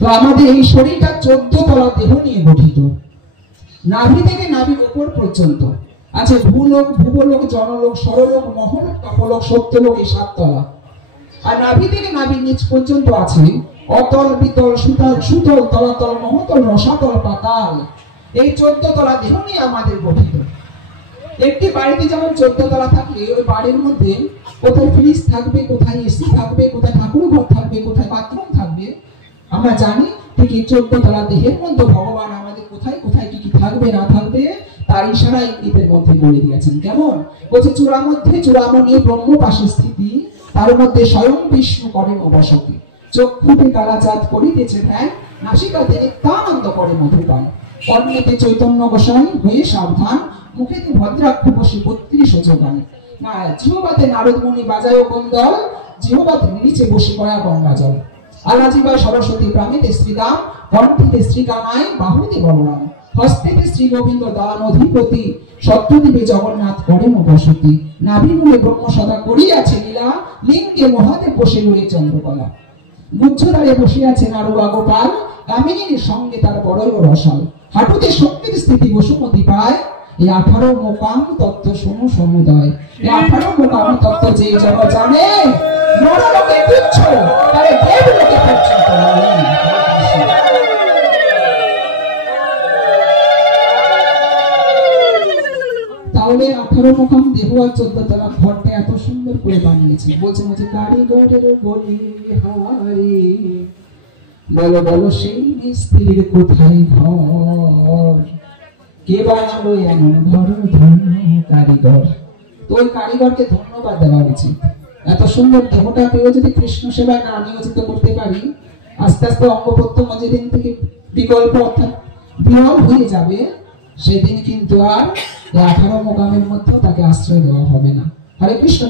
তো আমাদের এই শরীরটা 14 তলা দেহ নিয়ে গঠিত। নাভি থেকে নাভির উপর পর্যন্ত আছে ভূলোক, ভূবলোক, জনলোক, সরলোক, মহলোক, তপলোক, সত্যলোক, এই 7 তলা। আর নাভি থেকে নাভির নিচ পর্যন্ত আছে অতল, বিতল, সুতল, তলাতল, মহতল, রসাতল, পাতাল। এই 14 তলা দেহ নিয়ে আমাদের গঠিত। একটি বাড়িতে যেমন 14 তলা থাকলে ওই বাড়ির মধ্যে কোথায় ফ্রিজ থাকবে, কোথায় এসি থাকবে, কোথায় ঠাকুর ঘর থাকবে, কোথায় বাথরুম থাকবে, আমরা জানি। ঠিক এই 14 তলা দেহের মধ্যে ভগবান আমাদের কোথায় কোথায় কি কি থাকবে না থাকবে তার ইশারা ইঙ্গিতের মধ্যে বলে দিয়েছেন। কেমন বলছে, চূড়ামণি ব্রহ্ম পাশে স্থিতি, তার মধ্যে স্বয়ং বিষ্ণু করেন বসতি। চক্ষুতে কালাচাঁদ করিতেছে ধ্যান, নাসিকাতে নিত্যানন্দ করে মধুপান। কর্ণেতে চৈতন্য গোসাই হয়ে সাবধান, মুখেতে ভদ্রাক্ষ বসে 32 যোগান। না জিহ্বাতে নারদ মুনি বাজায় কুন্দল, জিহ্বাতে নিচে বসে গয়া গঙ্গা জল। আলাজিবায় সরস্বতী, প্রাণীতে শ্রীরাম, কণ্ঠেতে শ্রীকানায়, বাহুতে বলরাম, হস্তেতে শ্রী গোবিন্দ দান অধিপতি, সত্যদ্বীপে জগন্নাথ করেন বসতি। নাভিমূলে ব্রহ্ম সদা করিয়াছে লীলা, লিঙ্গে মহাদেব বসে রয়ে চন্দ্রকলা। গুচ্ছদ্বারে বসে আছে নারুয়া গোপাল, কামিনীর সঙ্গে তার বড়ই রসাল। হাঁটুতে শক্তির স্থিতি বসুমতি পায়, এই 18 মোকাম তত্ত্ব সমুদয়। এই 18 মোকাম তত্ত্ব যে জন জানে, নরলোকে তুচ্ছ, তারে দেবলোকে তুচ্ছ। তাহলে 18 মোকাম দেহ আর 14 তলা ঘরটা এত সুন্দর করে বানিয়েছে। বলছে কারিগরের বলি হারি, বলো বলো সেই মিস্ত্রির কোথায় ঘর, কে বানালো এমন ঘর, ধন্য কারিগর। তো ওই কারিগরকে ধন্যবাদ দেওয়া উচিত। এত সুন্দর দেহটা পেয়েও যদি কৃষ্ণ সেবায় না নিয়োজিত করতে পারি, আস্তে আস্তে অঙ্গ প্রত্যঙ্গ যেদিন থেকে বিকল্প অর্থাৎ বিরল হয়ে যাবে, সেদিন কিন্তু আর 18 মোকামের মধ্যে তাকে আশ্রয় দেওয়া হবে না। হরে কৃষ্ণ।